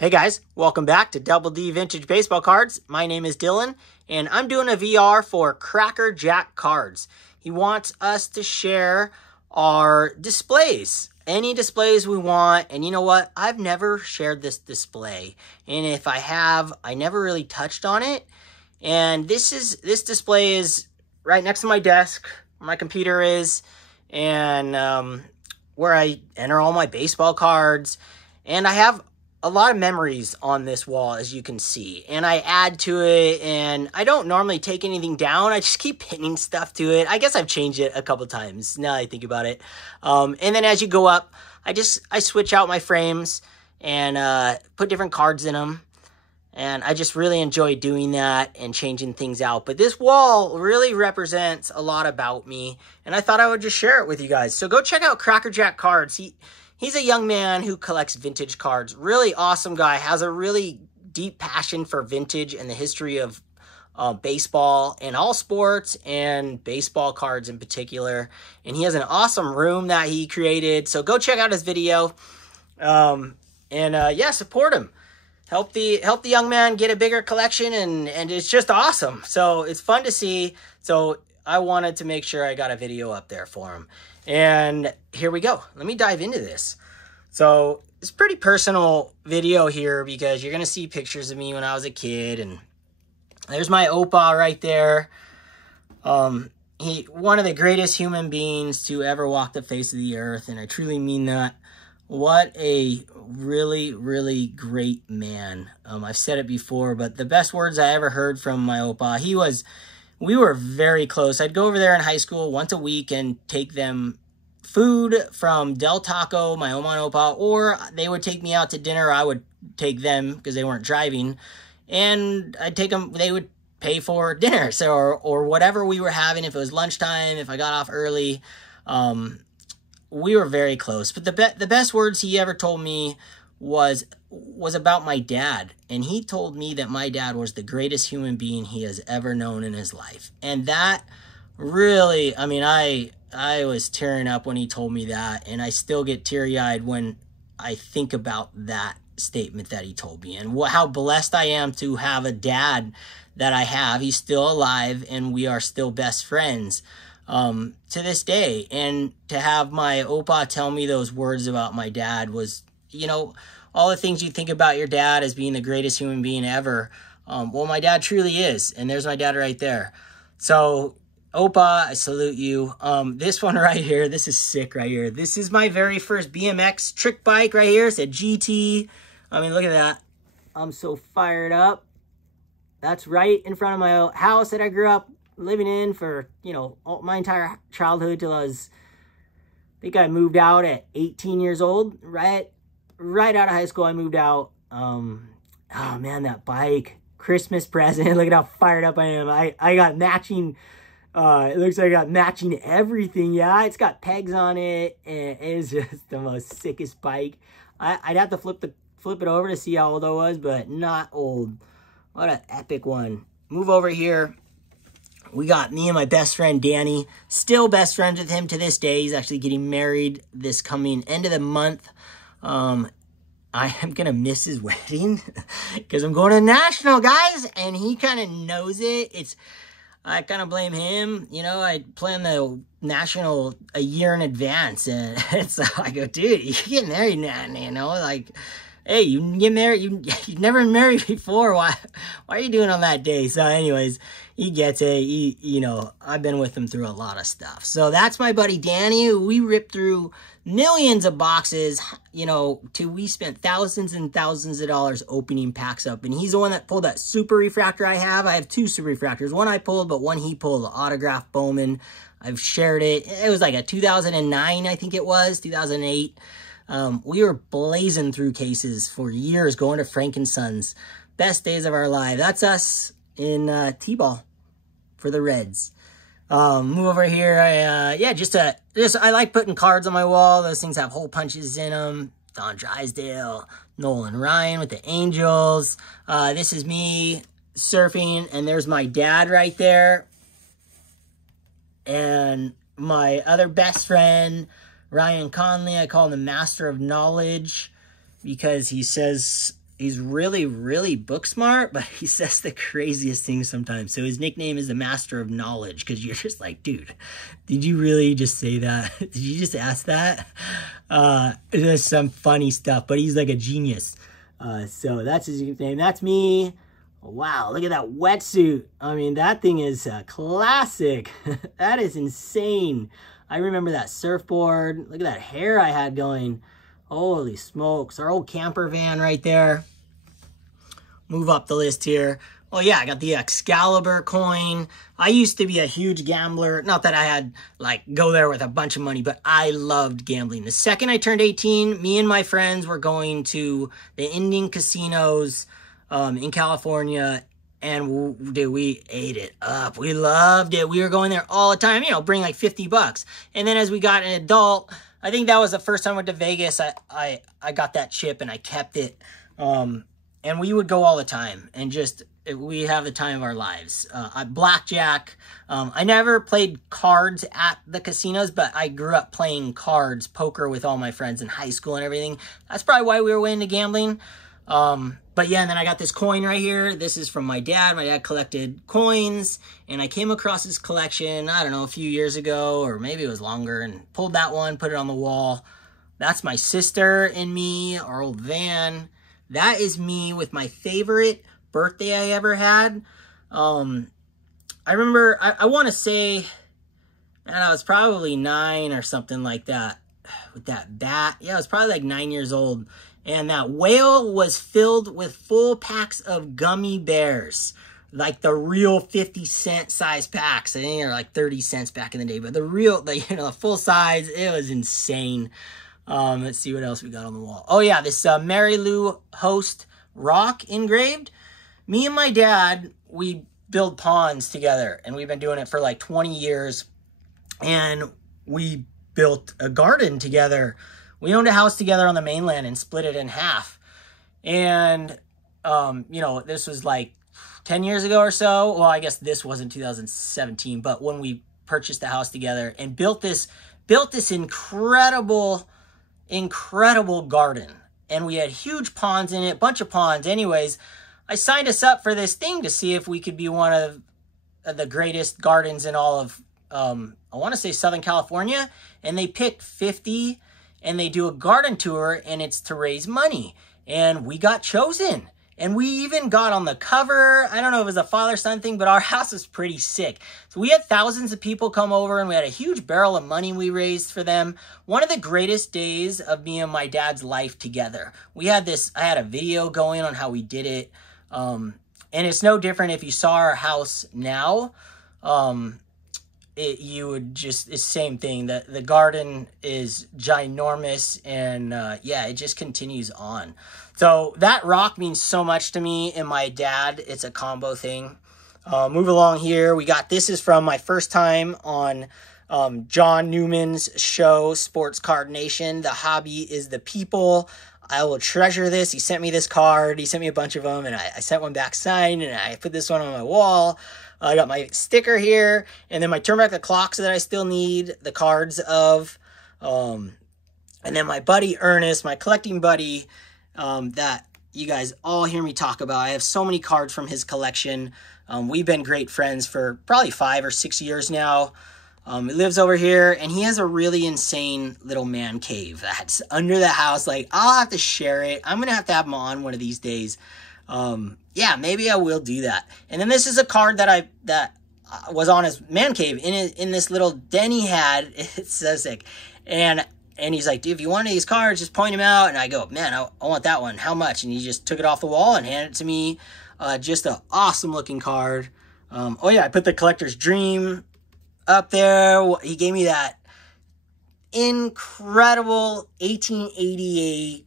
Hey guys, welcome back to Double D Vintage Baseball Cards. My name is Dylan, and I'm doing a VR for Cracker Jack Cards. He wants us to share our displays, any displays we want. And you know what? I've never shared this display, and if I have, I never really touched on it. And this display is right next to my desk, where my computer is, and where I enter all my baseball cards. And I have a lot of memories on this wall, as you can see, and I add to it, and I don't normally take anything down. I just keep pinning stuff to it. I guess I've changed it a couple times now I think about it. And then as you go up, I switch out my frames and put different cards in them, and I just really enjoy doing that and changing things out. But this wall really represents a lot about me, and I thought I would just share it with you guys. So go check out Cracker Jack Cards. He's a young man who collects vintage cards. Really awesome guy. Has a really deep passion for vintage and the history of baseball and all sports, and baseball cards in particular. And he has an awesome room that he created. So go check out his video. Yeah, support him. Help the young man get a bigger collection, and it's just awesome. So it's fun to see. So I wanted to make sure I got a video up there for him. And here we go. Let me dive into this. So it's a pretty personal video here because you're going to see pictures of me when I was a kid. And there's my Opa right there. One of the greatest human beings to ever walk the face of the earth. And I truly mean that. What a really, really great man. I've said it before, but the best words I ever heard from my Opa, we were very close. I'd go over there in high school once a week and take them food from Del Taco, my Oma and Opa, or they would take me out to dinner. I would take them because they weren't driving, and I'd take them. They would pay for dinner, so or whatever we were having. If it was lunchtime, if I got off early, we were very close. But the best words he ever told me was about my dad. And he told me that my dad was the greatest human being he has ever known in his life. And that really, I mean, I was tearing up when he told me that, and I still get teary-eyed when I think about that statement that he told me, and how blessed I am to have a dad that I have. He's still alive, and we are still best friends to this day. And to have my Opa tell me those words about my dad was, you know, all the things you think about your dad as being the greatest human being ever. Well, my dad truly is. And there's my dad right there. So, Opa, I salute you. This one right here, this is sick right here. This is my very first BMX trick bike right here. It's a GT. I mean, look at that. I'm so fired up. That's right in front of my house that I grew up living in for, you know, my entire childhood till I think I moved out at 18 years old, right out of high school. I moved out. Oh man, that bike, Christmas present. Look at how fired up I am. I got matching, it looks like I got matching everything. Yeah, it's got pegs on it, and it is just the most sickest bike. I'd have to flip it over to see how old I was, but not old. What an epic one. Move over here. We got me and my best friend, Danny. Still best friends with him to this day. He's actually getting married this coming end of the month. I am going to miss his wedding because I'm going to National, guys. And he kind of knows it. I kind of blame him. You know, I plan the National a year in advance. And so I go, dude, you get married now, you know, like, hey, you can get married. You've never been married before. Why are you doing on that day? So anyways, he gets it. You know, I've been with him through a lot of stuff. So that's my buddy Danny. We ripped through millions of boxes, you know, we spent thousands and thousands of dollars opening packs up. And he's the one that pulled that super refractor I have. I have two super refractors. One I pulled, but one he pulled, the autograph Bowman. I've shared it. It was like a 2009, I think it was, 2008. We were blazing through cases for years, going to Frank & Sons. Best days of our life. That's us in T-ball for the Reds. Move over here. I like putting cards on my wall. Those things have hole punches in them. Don Drysdale, Nolan Ryan with the Angels. This is me surfing, and there's my dad right there. And my other best friend, Ryan Conley. I call him the Master of Knowledge because he says he's really, really book smart, but he says the craziest things sometimes. So his nickname is the Master of Knowledge, because you're just like, dude, did you really just say that? Did you just ask that? There's some funny stuff, but he's like a genius. So that's his nickname. That's me. Wow, look at that wetsuit. I mean, that thing is a classic. That is insane. I remember that surfboard. Look at that hair I had going. Holy smokes. Our old camper van right there. Move up the list here. Oh yeah, I got the Excalibur coin. I used to be a huge gambler. Not that I had, like, go there with a bunch of money, but I loved gambling. The second I turned 18, me and my friends were going to the Indian casinos in California, and dude, we ate it up. We loved it. We were going there all the time, you know, bring like $50. And then as we got an adult, I think that was the first time I went to Vegas. I got that chip and I kept it. And we would go all the time, and just, we have the time of our lives. Blackjack. I never played cards at the casinos, but I grew up playing cards, poker with all my friends in high school and everything. That's probably why we were way into gambling. But yeah, and then I got this coin right here. This is from my dad. My dad collected coins, and I came across his collection, I don't know, a few years ago, or maybe it was longer, and pulled that one, put it on the wall. That's my sister and me, our old van. That is me with my favorite birthday I ever had. I remember, I want to say, I don't know, I was probably 9 or something like that, with that bat. Yeah, I was probably like 9 years old. And that whale was filled with full packs of gummy bears, like the real 50-cent size packs. I think they're like 30 cents back in the day, but the real, the full size, it was insane. Let's see what else we got on the wall. Oh yeah, this Mary Lou Host rock engraved. Me and my dad, we build ponds together, and we've been doing it for like 20 years. And we built a garden together. We owned a house together on the mainland and split it in half. And, you know, this was like 10 years ago or so. Well, I guess this wasn't 2017, but when we purchased the house together and built this incredible garden. And we had huge ponds in it, a bunch of ponds. Anyways, I signed us up for this thing to see if we could be one of the greatest gardens in all of, I want to say Southern California. And they picked 50, and they do a garden tour, and it's to raise money. And we got chosen. And we even got on the cover. I don't know if it was a father-son thing, but our house was pretty sick. So we had thousands of people come over, and we had a huge barrel of money we raised for them. One of the greatest days of me and my dad's life together. I had a video going on how we did it. And it's no different if you saw our house now. It's the same thing. The garden is ginormous, and yeah, it just continues on. So that rock means so much to me and my dad. It's a combo thing. Move along here. This is from my first time on John Newman's show, Sports Card Nation. The hobby is the people. I will treasure this. He sent me this card. He sent me a bunch of them, and I sent one back signed, and I put this one on my wall. I got my sticker here, and then my Turn Back the Clocks that I still need, the cards of, and then my buddy Ernest, my collecting buddy, that you guys all hear me talk about. I have so many cards from his collection. We've been great friends for probably 5 or 6 years now. He lives over here, and he has a really insane little man cave that's under the house. Like, I'll have to share it. I'm going to have him on one of these days. Yeah, maybe I will do that. And then this is a card that was on his man cave in this little den he had. It's so sick. And he's like, dude, if you want any of these cards, just point them out. And I go, man, I want that one. How much? And he just took it off the wall and handed it to me. Just an awesome looking card. Oh yeah, I put the Collector's Dream up there. He gave me that incredible 1888.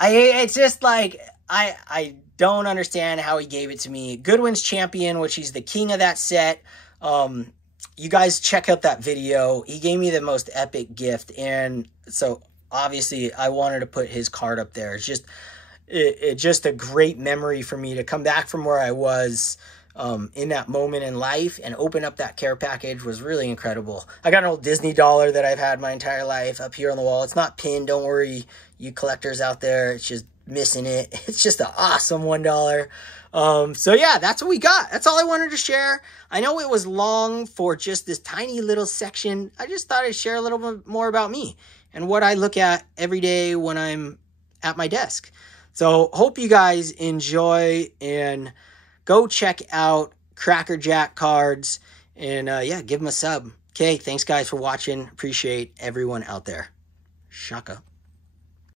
It's just like, I don't understand how he gave it to me. Goodwin's Champion, which he's the king of that set. You guys check out that video. He gave me the most epic gift, and so obviously I wanted to put his card up there. It's just a great memory for me to come back from where I was in that moment in life and open up that care package. Was really incredible. I got an old Disney dollar that I've had my entire life up here on the wall. It's not pinned, don't worry, you collectors out there. It's just missing it. It's just an awesome $1. So yeah, that's what we got. That's all I wanted to share. I know it was long for just this tiny little section. I just thought I'd share a little bit more about me and what I look at every day when I'm at my desk. So hope you guys enjoy, and go check out Cracker Jack cards, and yeah, give them a sub. Okay, thanks guys for watching. Appreciate everyone out there. Shaka.